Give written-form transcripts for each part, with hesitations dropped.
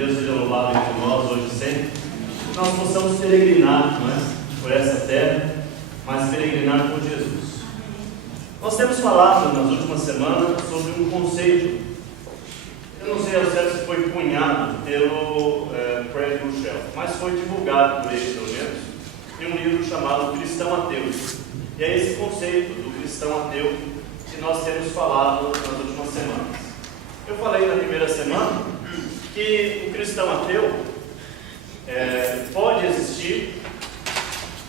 Deus seja louvado entre nós hoje e sempre. Nós possamos peregrinar, não é, por essa terra, mas peregrinar por Jesus. Nós temos falado nas últimas semanas sobre um conceito. Eu não sei ao certo se foi cunhado pelo Craig Rochelle, mas foi divulgado por ele, pelo menos, em um livro chamado Cristão Ateu. E é esse conceito do cristão ateu que nós temos falado nas últimas semanas. Eu falei na primeira semana que o cristão ateu pode existir.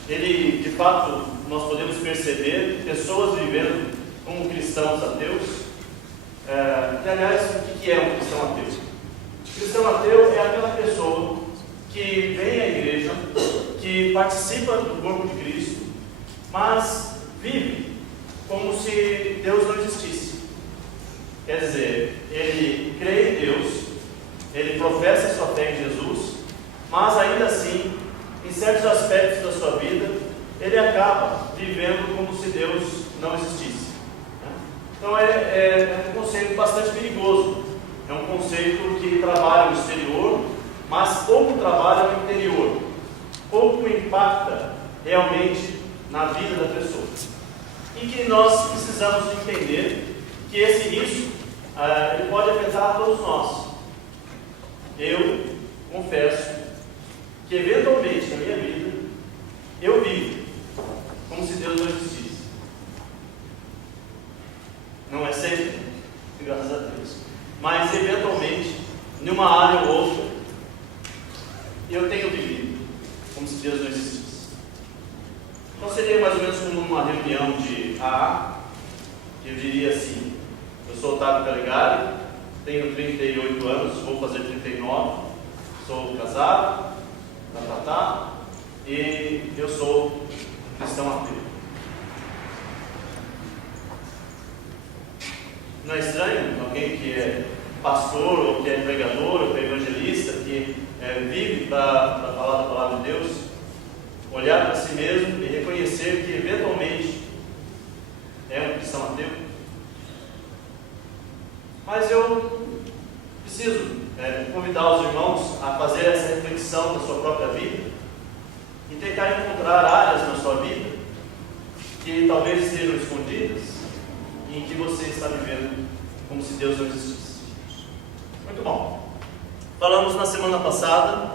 Ele, de fato, nós podemos perceber pessoas vivendo como cristãos ateus. E, aliás, o que é um cristão ateu? O cristão ateu é aquela pessoa que vem à igreja, que participa do corpo de Cristo, mas vive como se Deus não existisse. Quer dizer, ele crê em Deus, ele professa sua fé em Jesus, mas ainda assim, em certos aspectos da sua vida, ele acaba vivendo como se Deus não existisse. Então é um conceito bastante perigoso. É um conceito que trabalha no exterior, mas pouco trabalha no interior. Pouco impacta realmente na vida da pessoa. E que nós precisamos entender que esse risco ele pode afetar a todos nós. Eu confesso que eventualmente na minha vida eu vivo como se Deus não existisse. Não é sempre, graças a Deus, mas eventualmente, numa área ou outra, eu tenho vivido como se Deus não existisse. Então seria mais ou menos como uma reunião de AA, que eu diria assim: eu sou Otávio Caligari, tenho 38 anos, vou fazer 39, sou casado, e eu sou cristão ateu. Não é estranho alguém que é pastor, ou que é pregador, ou que é evangelista, que vive para falar da palavra de Deus, olhar para si mesmo e reconhecer que eventualmente é um cristão ateu? Mas eu preciso convidar os irmãos a fazer essa reflexão da sua própria vida e tentar encontrar áreas na sua vida que talvez estejam escondidas e em que você está vivendo como se Deus não existisse. Muito bom. Falamos na semana passada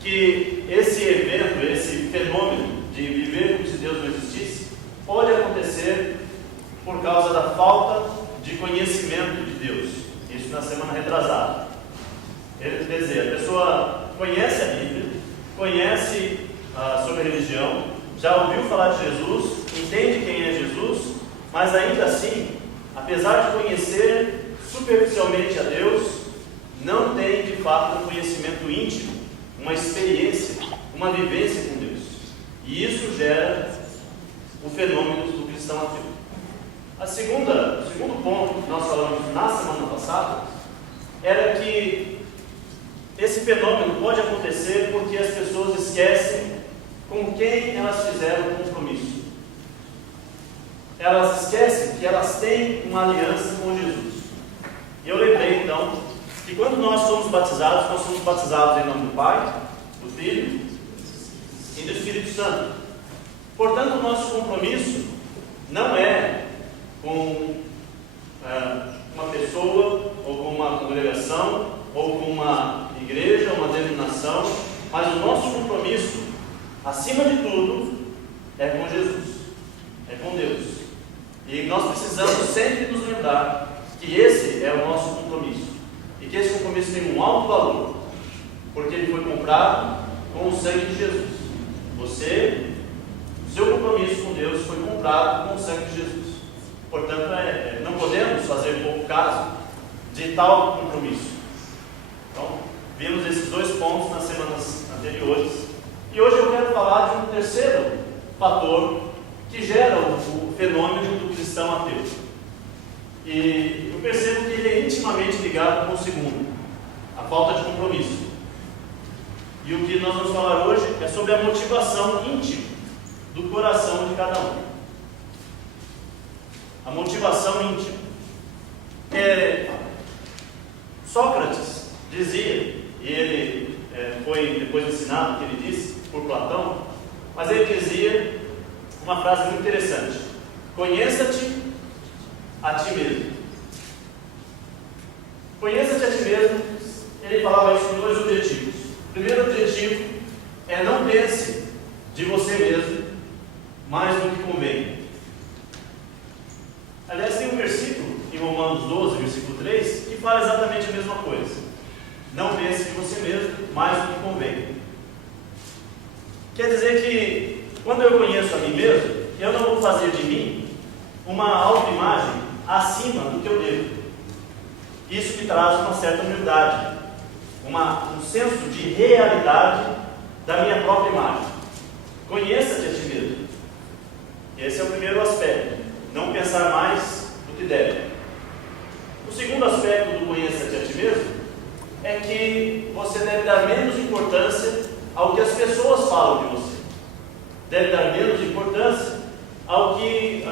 que esse evento, esse fenômeno de viver como se Deus não existisse, pode acontecer por causa da falta de conhecimento de Deus. Isso na semana retrasada. Quer dizer, a pessoa conhece a Bíblia, conhece sobre a religião, já ouviu falar de Jesus, entende quem é Jesus, mas ainda assim, apesar de conhecer superficialmente a Deus, não tem de fato um conhecimento íntimo, uma experiência, uma vivência com Deus. E isso gera o fenômeno do cristão ateu. O segundo ponto que nós falamos na semana passada era que esse fenômeno pode acontecer porque as pessoas esquecem com quem elas fizeram um compromisso. Elas esquecem que elas têm uma aliança com Jesus. E eu lembrei então que quando nós somos batizados em nome do Pai, do Filho e do Espírito Santo. Portanto, o nosso compromisso não é com uma pessoa, ou com uma congregação, ou com uma igreja, uma denominação, mas o nosso compromisso, acima de tudo, é com Jesus, é com Deus. E nós precisamos sempre nos lembrar que esse é o nosso compromisso, e que esse compromisso tem um alto valor, porque ele foi comprado com o sangue de Jesus. O seu compromisso com Deus foi comprado com o sangue de Jesus. Portanto, não podemos fazer pouco caso de tal compromisso. Então, vimos esses dois pontos nas semanas anteriores. E hoje eu quero falar de um terceiro fator que gera o fenômeno do cristão ateu. E eu percebo que ele é intimamente ligado com o segundo, a falta de compromisso. E o que nós vamos falar hoje é sobre a motivação íntima do coração de cada um. A motivação íntima. Sócrates dizia, e ele foi depois ensinado o que ele disse por Platão, mas ele dizia uma frase muito interessante: conheça-te a ti mesmo. Conheça-te a ti mesmo, ele falava isso com dois objetivos. O primeiro objetivo é não pense de você mesmo mais do que convém. Aliás, tem um versículo em Romanos 12, versículo 3, que fala exatamente a mesma coisa. Não pense de você mesmo mais do que convém. Quer dizer que, quando eu conheço a mim mesmo, eu não vou fazer de mim uma autoimagem acima do que eu devo. Isso me traz uma certa humildade, um senso de realidade da minha própria imagem. Conheça-te a ti mesmo. Esse é o primeiro aspecto. Não pensar mais do que deve. O segundo aspecto do conheça-te a ti mesmo é que você deve dar menos importância ao que as pessoas falam de você. Deve dar menos importância ao que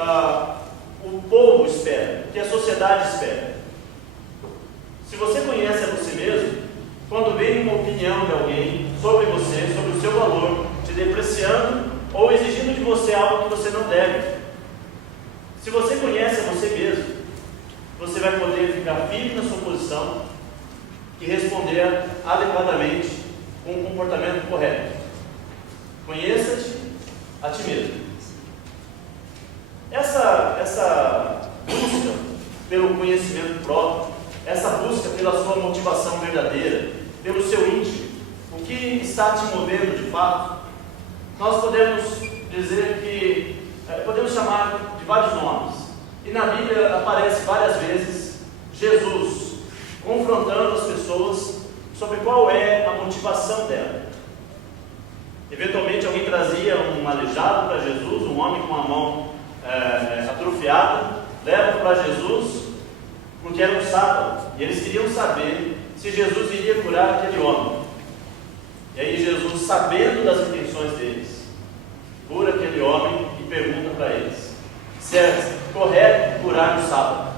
o povo espera, o que a sociedade espera. Se você conhece a você mesmo, quando vem uma opinião de alguém sobre você, sobre o seu valor, te depreciando ou exigindo de você algo que você não deve, se você conhece a você mesmo, você vai poder ficar firme na sua posição e responder adequadamente com um comportamento correto. Conheça-te a ti mesmo. Essa busca pelo conhecimento próprio, essa busca pela sua motivação verdadeira, pelo seu íntimo, o que está te movendo de fato, nós podemos dizer que, podemos chamar de vários nomes. E na Bíblia aparece várias vezes Jesus confrontando as pessoas sobre qual é a motivação dela. Eventualmente alguém trazia um aleijado para Jesus, um homem com a mão atrofiada, leva para Jesus porque era um sábado, e eles queriam saber se Jesus iria curar aquele homem. E aí Jesus, sabendo das intenções deles, cura aquele homem e pergunta para eles se é correto curar no sábado.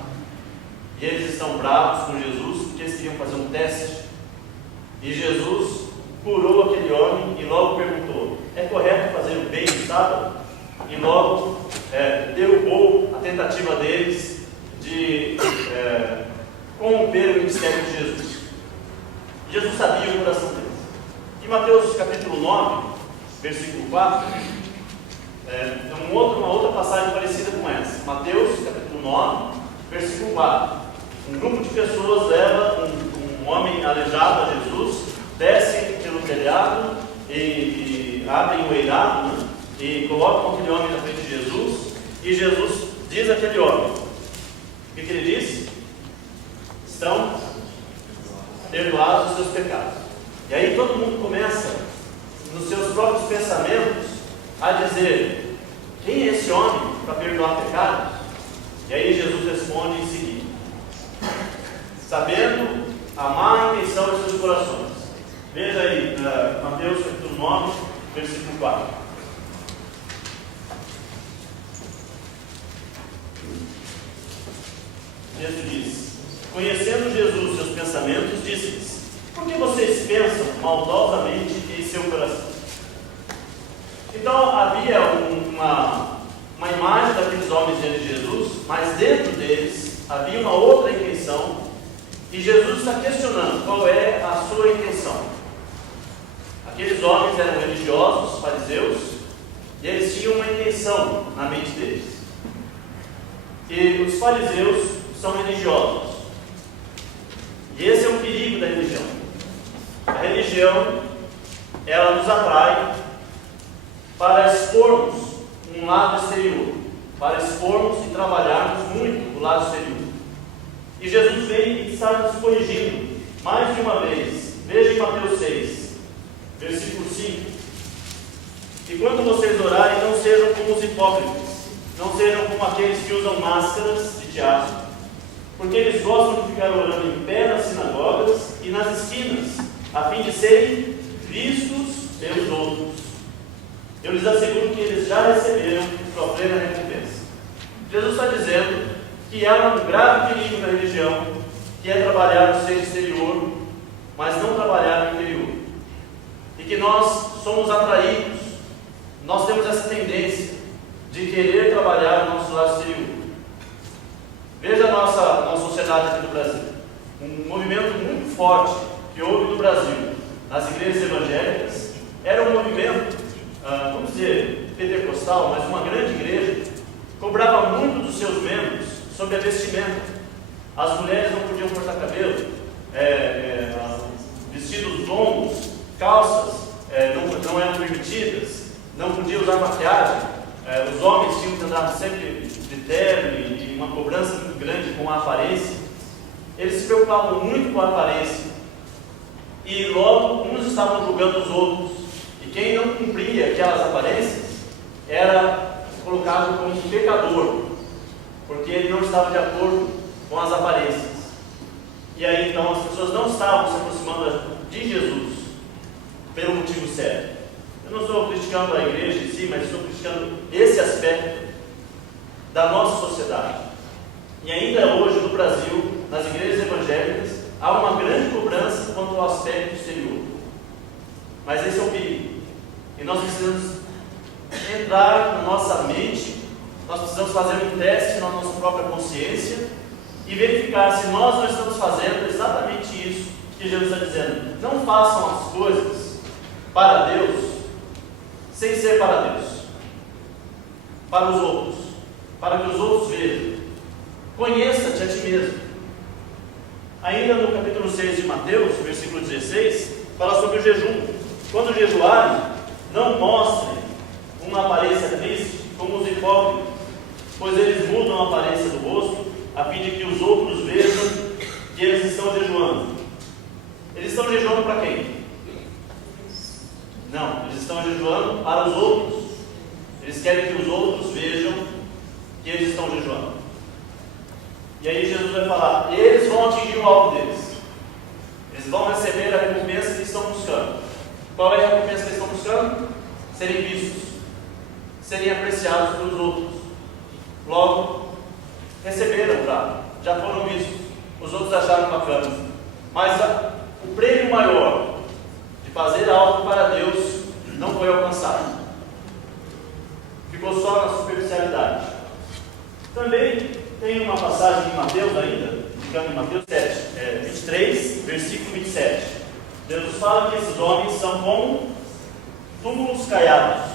E eles estão bravos com Jesus porque eles queriam fazer um teste. E Jesus curou aquele homem e logo perguntou: é correto fazer o bem no sábado? E logo derrubou a tentativa deles de corromper o ministério de Jesus. Jesus sabia o coração deles. Em Mateus capítulo 9, versículo 4, uma outra passagem parecida com essa. Mateus capítulo 9, versículo 4. Um grupo de pessoas leva um homem aleijado a Jesus, descem pelo telhado e abrem o eirado, né? E colocam aquele homem na frente de Jesus, e Jesus diz àquele homem, o que ele diz? Estão perdoados os seus pecados. E aí todo mundo começa, nos seus próprios pensamentos, a dizer: quem é esse homem para perdoar pecados? E aí Jesus responde em seguida: sabendo a má intenção de seus corações. Veja aí, Mateus capítulo 9, versículo 4. Jesus diz: conhecendo Jesus seus pensamentos, disse-lhes: por que vocês pensam maldosamente em seu coração? Então havia uma imagem daqueles homens diante de Jesus, mas dentro deles havia uma outra intenção, e Jesus está questionando qual é a sua intenção. Aqueles homens eram religiosos, fariseus, e eles tinham uma intenção na mente deles. E os fariseus são religiosos. E esse é o perigo da religião. A religião, ela nos atrai para expormos um lado exterior, para expormos e trabalharmos muito o lado exterior. E Jesus vem e está nos corrigindo mais de uma vez. Veja em Mateus 6, versículo 5. E quando vocês orarem, não sejam como os hipócritas, não sejam como aqueles que usam máscaras de teatro, porque eles gostam de ficar orando em pé nas sinagogas e nas esquinas, a fim de serem vistos pelos outros. Eu lhes asseguro que eles já receberam sua plena recompensa. Jesus está dizendo que há um grave perigo na religião, que é trabalhar no ser exterior, somos atraídos, nós temos essa tendência de querer trabalhar no nosso lado exterior. Veja a nossa sociedade aqui do Brasil. Um movimento muito forte que houve no Brasil, nas igrejas evangélicas, era um movimento, vamos dizer, pentecostal, mas uma grande igreja, cobrava muito dos seus membros sobre a vestimenta. As mulheres não podiam cortar cabelo, vestidos longos, calças não eram permitidas, não podiam usar maquiagem, os homens tinham que andar sempre de terno e uma cobrança muito grande com a aparência. Eles se preocupavam muito com a aparência e logo uns estavam julgando os outros, e quem não cumpria aquelas aparências era colocado como um pecador, porque ele não estava de acordo com as aparências. E aí então as pessoas não estavam se aproximando de Jesus pelo motivo certo. Eu não estou criticando a igreja em si, mas estou criticando esse aspecto da nossa sociedade. E ainda hoje no Brasil, nas igrejas evangélicas, há uma grande cobrança quanto ao aspecto exterior. Mas esse é o perigo. E nós precisamos entrar na nossa mente, nós precisamos fazer um teste na nossa própria consciência e verificar se nós não estamos fazendo exatamente isso que Jesus está dizendo. Não façam as coisas para Deus sem ser para Deus, para os outros, para que os outros vejam. Conheça-te a ti mesmo. Ainda no capítulo 6 de Mateus, versículo 16, fala sobre o jejum. Quando jejuarem, não mostrem uma aparência triste como os hipócritas, pois eles mudam a aparência do rosto a fim de que os outros vejam que eles estão jejuando. Eles estão jejuando para quem? Não, eles estão jejuando para os outros. Eles querem que os outros vejam que eles estão jejuando. E aí Jesus vai falar, eles vão atingir o alvo deles. Eles vão receber a recompensa que estão buscando. Qual é a recompensa que eles estão buscando? Serem vistos, serem apreciados pelos outros. Logo, receberam já foram vistos. Os outros acharam bacana. Mas o prêmio maior de fazer algo para Deus não foi alcançado. Ficou só na superficialidade. Também tem uma passagem em Mateus ainda, ficando em Mateus 23, versículo 27. Jesus fala que esses homens são como túmulos caiados.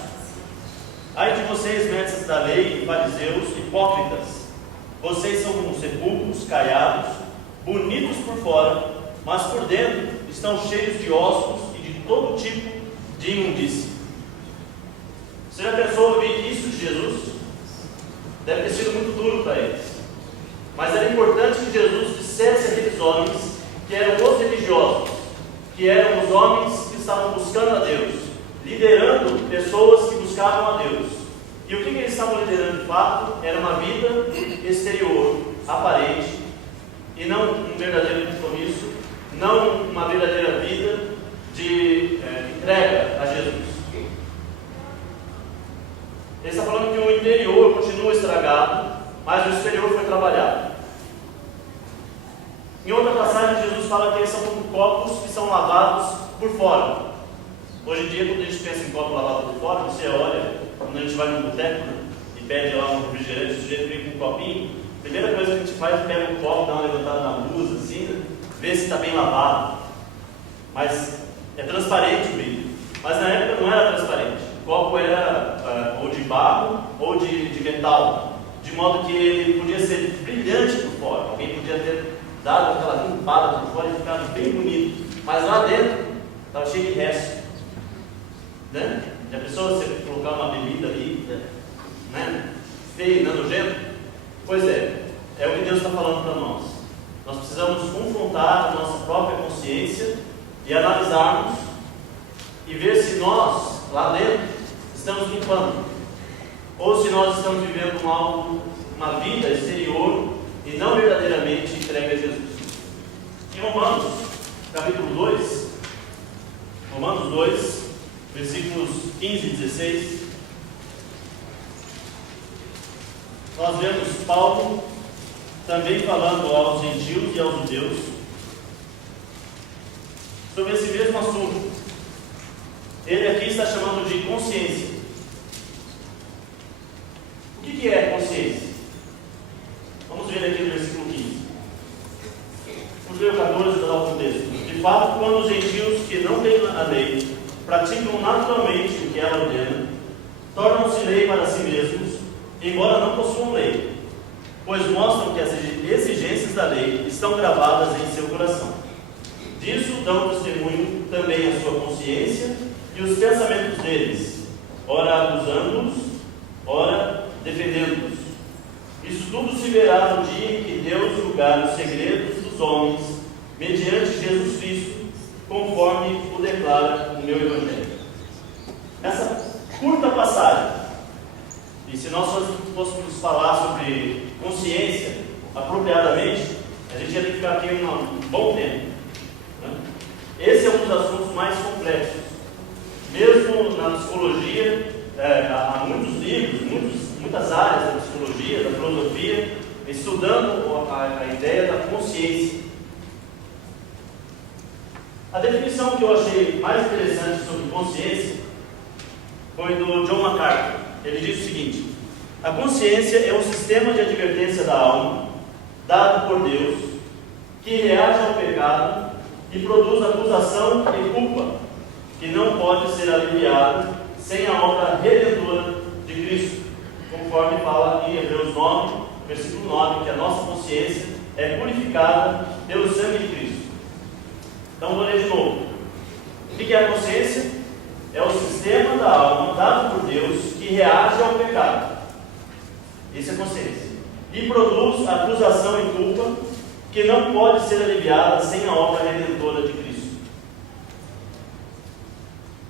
Ai de vocês, mestres da lei e fariseus, hipócritas! Vocês são como sepulcros caiados, bonitos por fora, mas por dentro estão cheios de ossos e de todo tipo de imundícia. Você já pensou ouvir isso de Jesus? Deve ter sido muito duro para eles. Mas era importante que Jesus dissesse àqueles homens que eram os religiosos, que eram os homens que estavam buscando a Deus, liderando pessoas que buscavam a Deus. E o que eles estavam liderando de fato? Era uma vida exterior, aparente, e não um verdadeiro compromisso, não uma verdadeira vida de entrega a Jesus. Ele está falando que o interior continua estragado, mas o exterior foi trabalhado. Em outra passagem, Jesus fala que eles são como copos que são lavados por fora. Hoje em dia, quando a gente pensa em copo lavado por fora, você olha, quando a gente vai no boteco e pede lá um refrigerante, o sujeito vem com um copinho, a primeira coisa que a gente faz é pegar um copo, dá uma levantada na blusa, assim, ver se está bem lavado. Mas é transparente o brilho. Mas na época não era transparente. O copo era ou de barro ou de metal, de modo que ele podia ser brilhante por fora. Alguém podia ter dado aquela limpada por fora e ficado bem bonito. Mas lá dentro estava cheio de resto. Né? Já pensou você colocar uma bebida ali, né? Feia, nojenta? Pois é o que Deus está falando para nós. Nós precisamos confrontar a nossa própria consciência e analisarmos e ver se nós, lá dentro, estamos limpando, ou se nós estamos vivendo uma vida exterior e não verdadeiramente entregue a Jesus. Em Romanos, capítulo 2, Romanos 2, versículos 15 e 16, nós vemos Paulo também falando aos gentios e aos judeus sobre esse mesmo assunto. ele aqui está chamando de consciência. O que é consciência? Vamos ver aqui no versículo 15. Vamos ver o 14 para dar o contexto. De fato, quando os gentios que não têm a lei praticam naturalmente o que ela ordena, tornam-se lei para si mesmos, embora não possuam lei, pois mostram que as exigências da lei estão gravadas em seu coração. Disso dão testemunho também a sua consciência e os pensamentos deles, ora acusando-os, ora defendendo-os. Isso tudo se verá no dia em que Deus julgar os segredos dos homens, mediante Jesus Cristo, conforme o declara o meu Evangelho. Essa curta passagem, e se nós fôssemos falar sobre consciência apropriadamente, a gente ia ter que ficar aqui um bom tempo. Né? Esse é um dos assuntos mais complexos. Mesmo na psicologia, há muitos livros, muitas áreas da psicologia, da filosofia, estudando a ideia da consciência. A definição que eu achei mais interessante sobre consciência foi do John MacArthur. Ele diz o seguinte: a consciência é um sistema de advertência da alma, dado por Deus, que reage ao pecado e produz acusação e culpa, que não pode ser aliviado sem a obra redentora de Cristo, conforme fala em Hebreus 9, versículo 9, que a nossa consciência é purificada pelo sangue de Cristo. Então vou ler de novo. O que é a consciência? É o sistema da alma dado por Deus que reage ao pecado. Isso é consciência. E produz acusação e culpa que não pode ser aliviada sem a obra redentora de Cristo.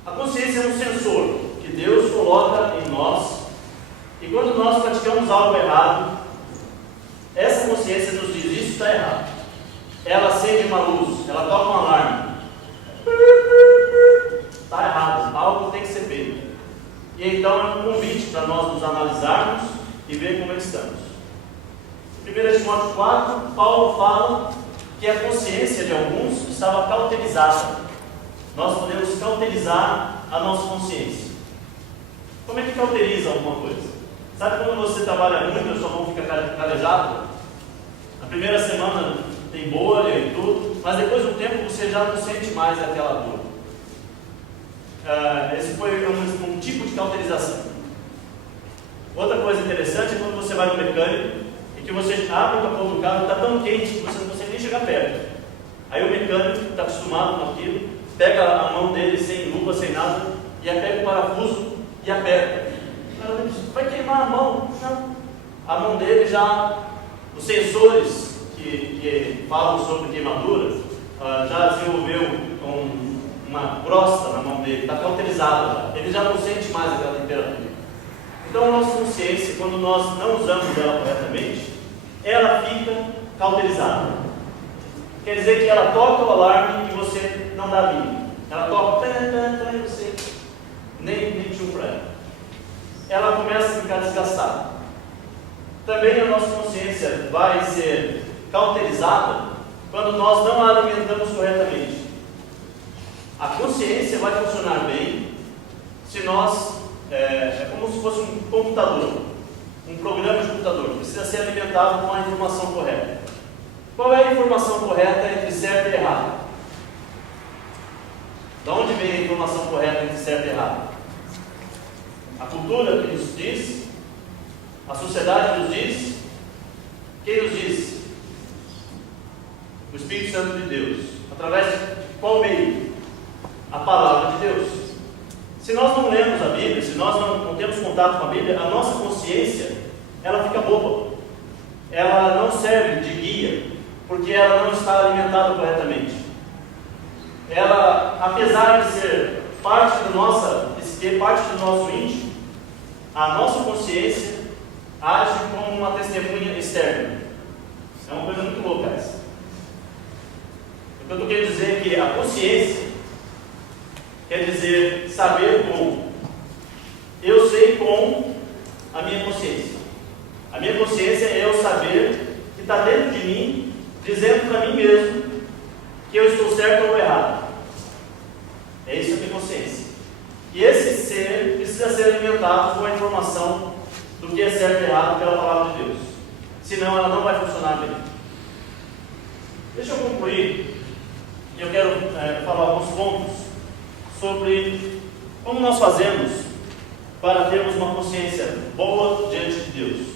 A consciência é um sensor que Deus coloca em nós, e quando nós praticamos algo errado, essa consciência nos diz: isso está errado. Ela acende uma luz, ela toca um alarme. Está errado, algo tem que ser feito. E então é um convite para nós nos analisarmos e ver como estamos. Em 1 Timóteo 4, Paulo fala que a consciência de alguns estava cauterizada. Nós podemos cauterizar a nossa consciência. Como é que cauteriza alguma coisa? Sabe quando você trabalha muito e a sua mão fica calejada? Na primeira semana tem bolha e tudo, mas depois de um tempo você já não sente mais aquela dor. Esse foi um tipo de cauterização. Outra coisa interessante é quando você vai no mecânico e que você abre o capô do carro, está tão quente que você não consegue nem chegar perto. Aí o mecânico está acostumado com aquilo, pega a mão dele sem luva, sem nada, e pega o parafuso e aperta. Vai queimar a mão? Não. A mão dele já, os sensores que falam sobre queimadura, já desenvolveu uma crosta na mão dele, está cauterizado já. Ele já não sente mais aquela temperatura. Então a nossa consciência, quando nós não usamos ela corretamente, ela fica cauterizada. Quer dizer que ela toca o alarme e você não dá mínimo. Ela toca, e você nem tchum para ela. Ela começa a ficar desgastada. Também a nossa consciência vai ser cauterizada quando nós não a alimentamos corretamente. A consciência vai funcionar bem se nós, é como se fosse um computador, um programa de computador, que precisa ser alimentado com a informação correta. Qual é a informação correta entre certo e errado? De onde vem a informação correta entre certo e errado? A cultura que nos diz, a sociedade nos diz, quem nos diz? O Espírito Santo de Deus. Através de qual meio? A palavra de Deus. Se nós não lemos a Bíblia, se nós não temos contato com a Bíblia, a nossa consciência, ela fica boba. Ela não serve de guia, porque ela não está alimentada corretamente. Ela, apesar de ser parte do nosso íntimo, a nossa consciência age como uma testemunha externa. É uma coisa muito louca essa. O que eu estou querendo dizer é que a consciência quer dizer saber como. Eu sei com a minha consciência. A minha consciência é eu saber que está dentro de mim, dizendo para mim mesmo que eu estou certo ou errado. É isso que é consciência. orientados com a informação do que é certo e errado pela palavra de Deus. Senão ela não vai funcionar bem. Deixa eu concluir, e eu quero falar alguns pontos sobre como nós fazemos para termos uma consciência boa diante de Deus.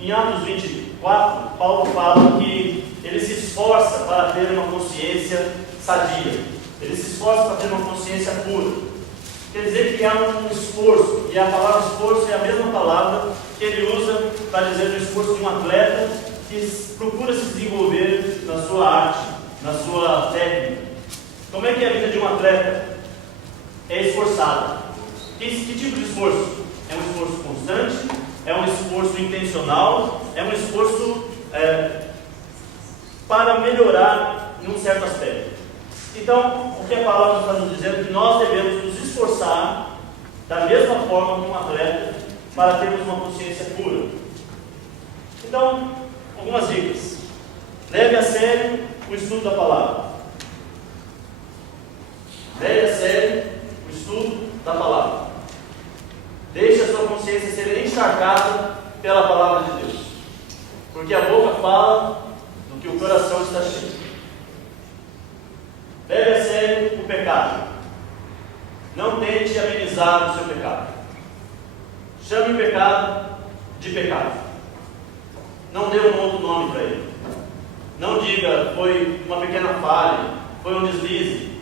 Em Atos 24, Paulo fala que ele se esforça para ter uma consciência sadia. Ele se esforça para ter uma consciência pura. Quer dizer que há um esforço, e a palavra esforço é a mesma palavra que ele usa para dizer o esforço de um atleta que procura se desenvolver na sua arte, na sua técnica. Como é que é a vida de um atleta? É esforçada. Que tipo de esforço? É um esforço constante? É um esforço intencional? É um esforço para melhorar em um certo aspecto. Então, o que a palavra está nos dizendo é que nós devemos nos esforçar da mesma forma que um atleta para termos uma consciência pura. Então, algumas dicas. Leve a sério o estudo da palavra. Leve a sério o estudo da palavra. Deixe a sua consciência ser encharcada pela palavra de Deus. Porque a boca fala do que o coração está cheio. Leve a sério o pecado. Não tente amenizar o seu pecado. Chame o pecado de pecado. Não dê um outro nome para ele. Não diga, foi uma pequena falha, foi um deslize,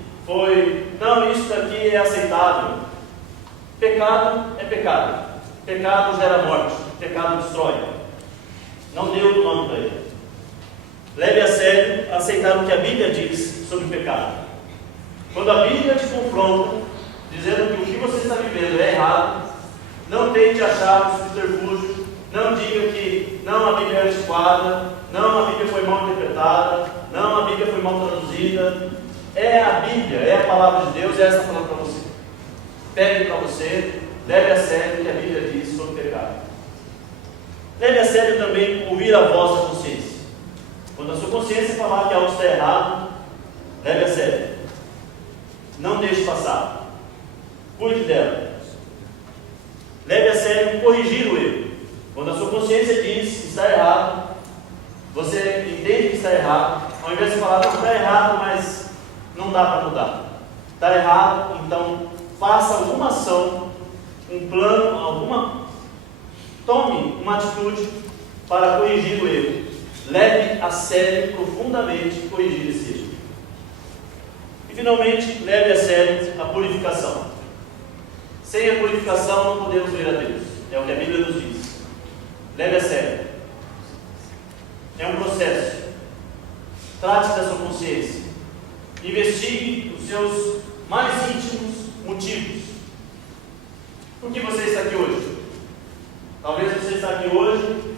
não, isso daqui é aceitável. Pecado é pecado. Pecado gera morte. Pecado destrói. Não dê outro nome para ele. Leve a sério aceitar o que a Bíblia diz sobre o pecado. Quando a Bíblia te confronta, dizendo que o que você está vivendo é errado, não tente achar um subterfúgio, não diga que não, a Bíblia é antiquada, não, a Bíblia foi mal interpretada, não, a Bíblia foi mal traduzida. É a Bíblia, é a palavra de Deus, e essa está falando para você. Pegue para você, leve a sério o que a Bíblia diz sobre o pecado. Leve a sério também ouvir a voz da consciência. Quando a sua consciência falar que algo está errado, leve a sério. Não deixe passar. Cuide dela. Leve a sério corrigir o erro. Quando a sua consciência diz que está errado, você entende que está errado, ao invés de falar, não, está errado, mas não dá para mudar. Está errado, então faça alguma ação, um plano, tome uma atitude para corrigir o erro. Leve a sério, profundamente, corrigir esse erro. E finalmente, leve a sério a purificação. Sem a purificação não podemos ver a Deus. É o que a Bíblia nos diz. Leve a sério. É um processo. Trate da sua consciência. Investigue os seus mais íntimos motivos. Por que você está aqui hoje? Talvez você está aqui hoje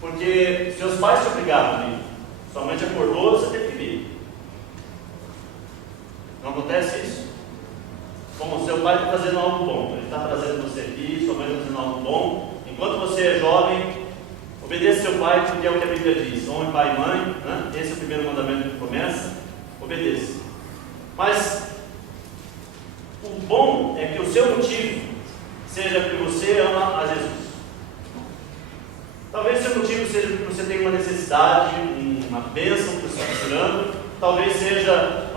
porque seus pais te obrigaram a vir. Sua mãe te acordou, você teve que vir. Não acontece isso? Como seu pai está fazendo algo bom, ele está trazendo você aqui, sua mãe está fazendo algo bom. Enquanto você é jovem, obedeça seu pai, porque é o que a Bíblia diz: honre pai e mãe, né? Esse é o primeiro mandamento que começa. Obedeça. Mas o bom é que o seu motivo seja que você ama a Jesus. Talvez o seu motivo seja que você tem uma necessidade, uma bênção que você está procurando. Talvez seja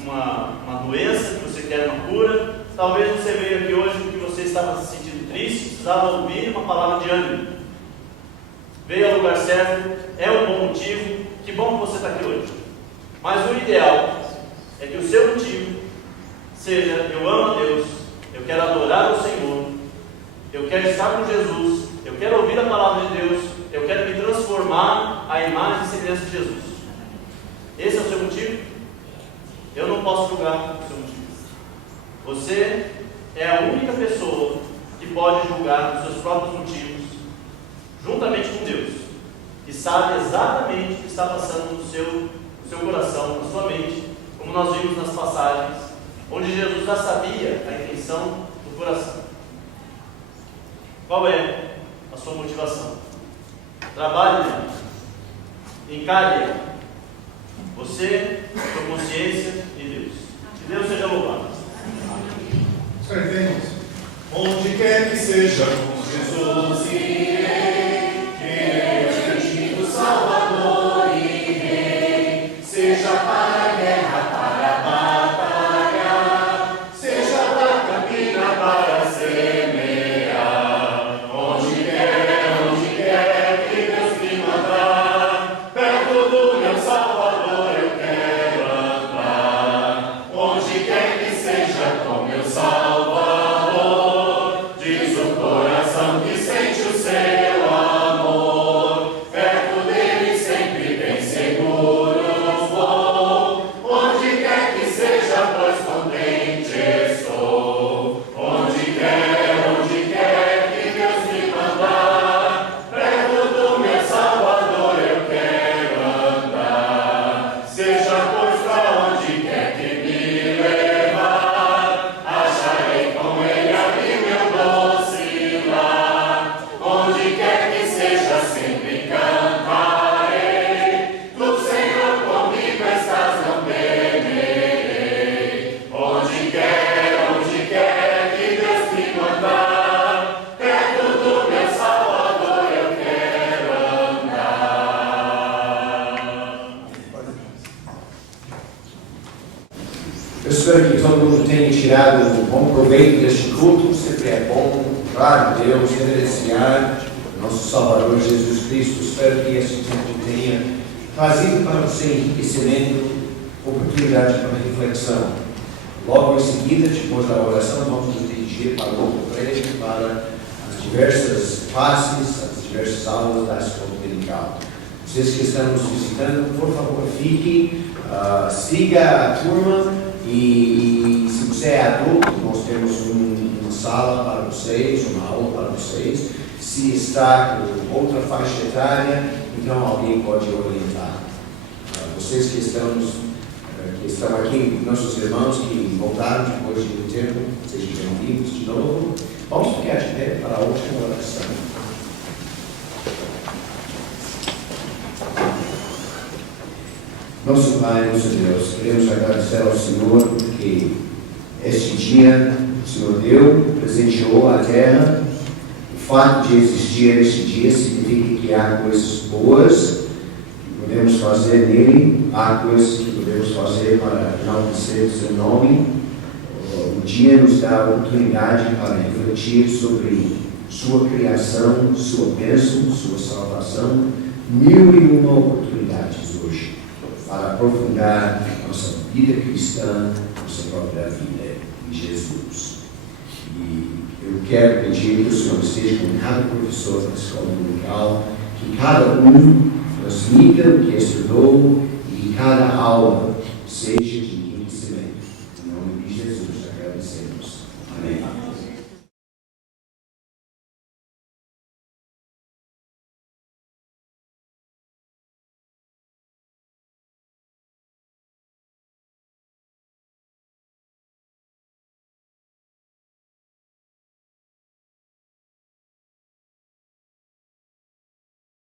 uma doença que você quer uma cura. Talvez você veio aqui hoje porque você estava se sentindo triste, precisava ouvir uma palavra de ânimo. Veio ao lugar certo, é um bom motivo. Que bom que você está aqui hoje. Mas o ideal é que o seu motivo seja: eu amo a Deus, eu quero adorar o Senhor, eu quero estar com Jesus, eu quero ouvir a palavra de Deus, eu quero me transformar à imagem e semelhança de Jesus. Esse é o seu motivo? Eu não posso julgar o seu motivo. Você é a única pessoa que pode julgar os seus próprios motivos, juntamente com Deus, que sabe exatamente o que está passando no seu coração, na sua mente, como nós vimos nas passagens, onde Jesus já sabia a intenção do coração. Qual é a sua motivação? Trabalhe nela. Encare você, sua consciência e Deus. Que Deus seja louvado. Senhor, irmãos. seja com Jesus e Rei, que é o legítimo Salvador e Rei, seja para a guerra, para a batalha, seja para a campina, para semear, onde quer que Deus me mandar, perto do meu Salvador eu quero andar, onde quer que seja com meu Salvador. Eu espero que todo mundo tenha tirado um bom proveito deste culto. Sempre é bom louvar a Deus, reverenciar nosso Salvador Jesus Cristo. Espero que esse tempo tenha trazido para você enriquecimento, oportunidade para reflexão. Logo em seguida, depois da oração, vamos nos dirigir para o outro prédio, para as diversas classes, as diversas aulas da escola dominical. Vocês que estão nos visitando, por favor, fiquem, siga a turma. E se você é adulto, nós temos uma sala para vocês, uma aula para vocês. Se está com outra faixa etária, então alguém pode orientar. Vocês que estão aqui, nossos irmãos que voltaram depois de um tempo, sejam bem-vindos de novo. Vamos ficar de pé para a última oração. Nosso Pai, nosso Deus, queremos agradecer ao Senhor porque este dia o Senhor deu, presenteou a terra. O fato de existir este dia significa que há coisas boas que podemos fazer nele, há coisas que podemos fazer para enaltecer o seu nome. O dia nos dá a oportunidade para refletir sobre sua criação, sua bênção, sua salvação, 1001 oportunidades hoje para aprofundar nossa vida cristã, nossa própria vida em Jesus. E eu quero pedir que o Senhor esteja com cada professor da escola dominical, que cada um transmita o que estudou e que cada aula seja de